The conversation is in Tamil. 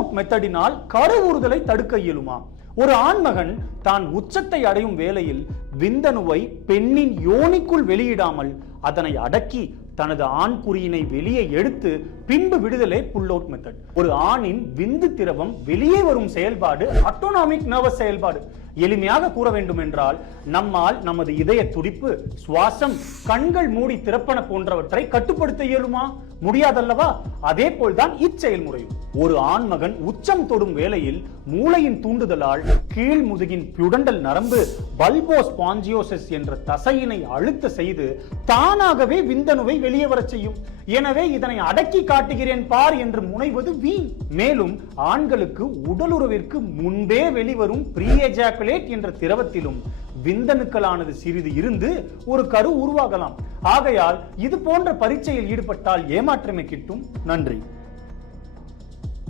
அவுட் மெத்தடினால் கருவுறுதலை தடுக்க இயலுமா? ஒரு ஆண்மகன் தான் உச்சத்தை அடையும் வேளையில் விந்தணுவை பெண்ணின் யோனிக்குள் வெளியிடாமல் அதனை அடக்கி தனது ஆண் குறியினை வெளியே எடுத்து பின்பு விடுதலை புல் அவுட் மெத்தட். ஒரு ஆணின் விந்து திரவம் வெளியே வரும் செயல்பாடு ஆட்டோனாமிக் நர்வஸ் செயல்பாடு. எளிமையாக கூற வேண்டும் என்றால் நம்மால் நமது இதய துடிப்பு, சுவாசம், கண்கள் மூடி திறப்பன போன்றவற்றை கட்டுப்படுத்த இயலுமா? முடியாதல்லவா? அதே போல்தான் இச்செயல்முறையும். ஒரு ஆண்மகன் உச்சம் தொடும் வேளையில் மூளையின் தூண்டுதலால் கீழ் முதுகின் பியூடண்டல் நரம்பு பல்போஸ்பாஞ்சியோசிஸ் என்ற தசையினை அழுத்த செய்து தானாகவே விந்தணுவை வெளியே வர செய்யும். எனவே இதனை அடக்கி காட்டுகிறேன் பார் என்று முனைவது வீண். மேலும் ஆண்களுக்கு உடலுறவிற்கு முன்பே வெளிவரும் ப்ரீ எஜாகுலேட் என்ற திரவத்திலும் விந்தணுக்களானது சிறிது இருந்து ஒரு கரு உருவாகலாம். ஆகையால் இது போன்ற பரீட்சையில் ஈடுபட்டால் ஏமாற்றமே கிட்டும். நன்றி.